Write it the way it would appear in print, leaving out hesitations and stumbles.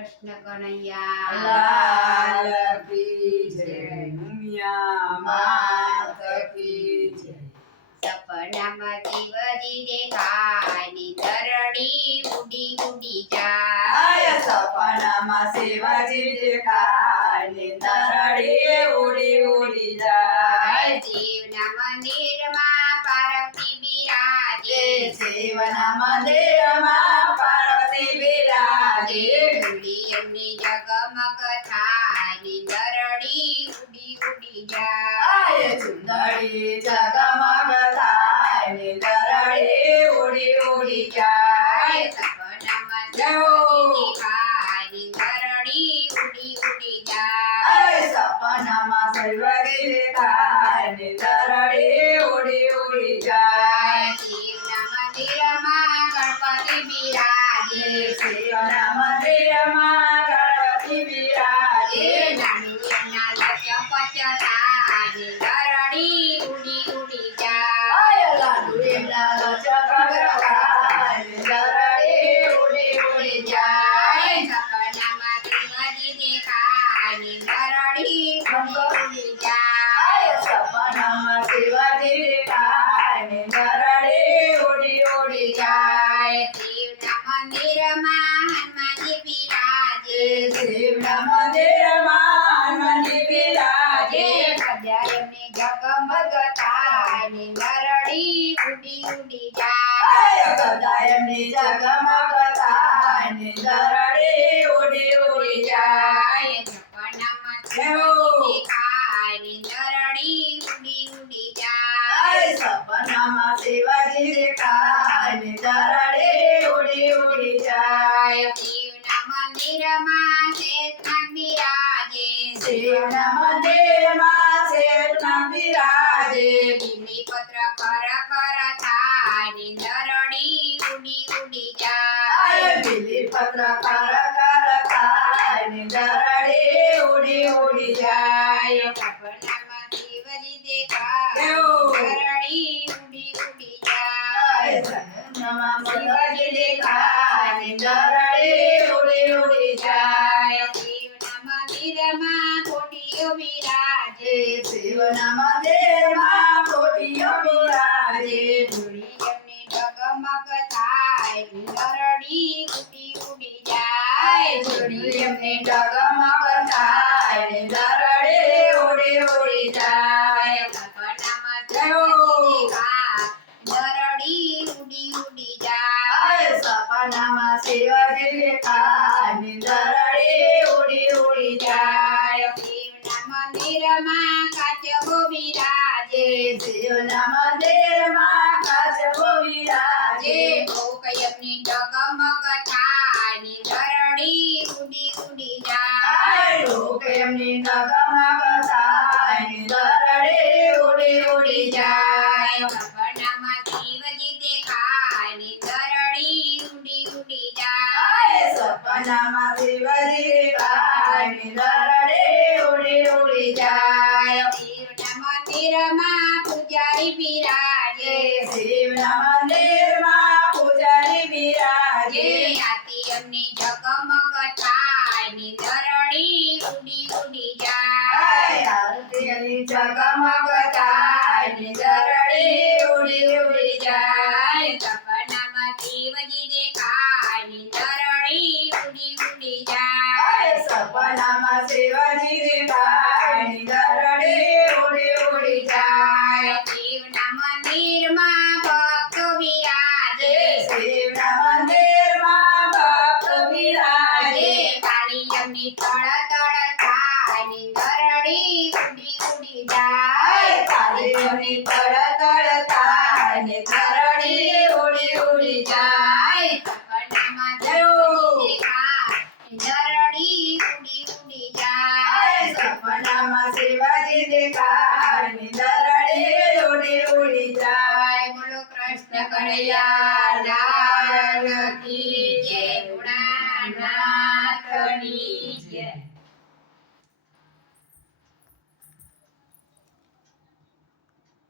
કૃષ્ણ કનૈયા લાલ કી જય, ઉમિયા માત કી જય. સપનામાં શિવજી દેખાય નીંદરડી ઉડી ઉડી જાય આય સપનામાં શિવજી દેખાય, નીંદરડી ઉડી ઉડી જાય. શિવના મંદિરમાં પાર્વતી બિરાજે શિવના મંદિરમાં પાર્વતી બિરાજે. ઉડી એમની જગમગ થાય નીંદરડી ઉડી ઉડી જાય આય ચુંદડી જગમગ થાય, નીંદરડી ઉડી ઉડી જાય. સપનામાં શિવજી દેખાય નીંદરડી ઉડી ઉડી જાય આય સપનામાં શિવજી દેખાય, નીંદરડી ઉડી ઉડી જાય. શિવના મંદિરમાં ગણપતિ બિરાજે શિવના મંદિરમાં ગણપતિ બિરાજે. નાનું એમના લચપચ થાય નીંદરડી ઉડી ઉડી જાય આય લાડુ એમના લચક થાય, નીંદરડી ઉડી ઉડી જાય. સપનામાં શિવજી દેખાય નીંદરડી ઉડી ઉડી જાય આય સપનામાં શિવજી દેખાય, નીંદરડી ઉડી ઉડી જાય. શિવના મંદિરમાં હનુમાનજી બિરાજે શિવના મંદિરમાં હનુમાનજી બિરાજે. એમની જગમગ થાય નીંદરડી ઉડી ઉડી જાય આય ગદા એમની જગમગ થાય, નીંદરડી ઉડી ઉડી જાય. સપનામાં શિવજી દેખાય નીંદરડી ઉડી ઉડી જાય આય સપનામાં શિવજી દેખાય, નીંદરડી ઉડી ઉડી જાય. શિવના મંદિરમાં શેષનાગ બિરાજે શિવના મંદિરમાં શેષનાગ બિરાજે. બીલીપત્ર કર કર થાય નીંદરડી ઉડી ઉડી જાય આય બીલીપત્ર કર કર થાય, નીંદરડી ઉડી ઉડી જાય. સપનામાં શિવજી દેખાય એવું. નીંદરડી ઉડી ઉડી આય જાય સપનામાં શિવજી દેખાય, નીંદરડી ઉડી ઉડી જાય. શિવના મંદિરમાં કોટીઓ બિરાજે શિવના મંદિરમાં કોટીઓ બિરાજે. એમની જગમગ થાય નીંદરડી ઉડી ઉડી જાય જોડી એમની જગમગ થાય, નીંદરડી ઉડી ઉડી જાય. સપનામાં શિવજી દેખાય નીંદરડી ઉડી ઉડી જાય આય સપનામાં શિવજી દેખાય, નીંદરડી ઉડી ઉડી જાય. શિવના મંદિરમાં કાચબો બિરાજે શિવના મંદિરમાં કાચબો બિરાજે. એમની જગમગ થાય નીંદરડી ઉડી ઉડી જાય આય લોક એમની જગમગ થાય, નીંદરડી ઉડી ઉડી જાય. સપનામાં શિવજી દેખાય નીંદરડી ઉડી ઉડી જાય આય સપનામાં શિવજી દેખાય, નીંદરડી ઉડી ઉડી જાય. શિવના મંદિરમાં પૂજારી બિરાજે શિવના મંદિરમાં પૂજારી બિરાજે. આથી એમની જગમગ થાય નીંદરડી ઉડી ઉડી જાય આય આરતીની જગમગ થાય, નીંદરડી ઉડી ઉડી જાય. સપનામાં શિવજી દેખાય નીંદરડી ઉડી ઉડી જાય આય સપનામાં શિવજી દેખાય, નીંદરડી ઉડી ઉડી જાય. શિવના મંદિરમાં ભક્તો બિરાજે શિવના મંદિરમાં ભક્ત બિરાજે. કાળી એમની તળ તળ થાય નીંદરડી ઉડી ઉડી જાય આય કાળીઓની તળ થાય, નીંદરડી ઉડી ઉડી જાય. સપનામાં શિવજી દેખાય નીંદરડી ઉડી ઉડી જાય આય સપનામાં શિવજી દેખાય, નીંદરડી ઉડી ઉડી જાય. બોલો કૃષ્ણ કનૈયા લાલ કી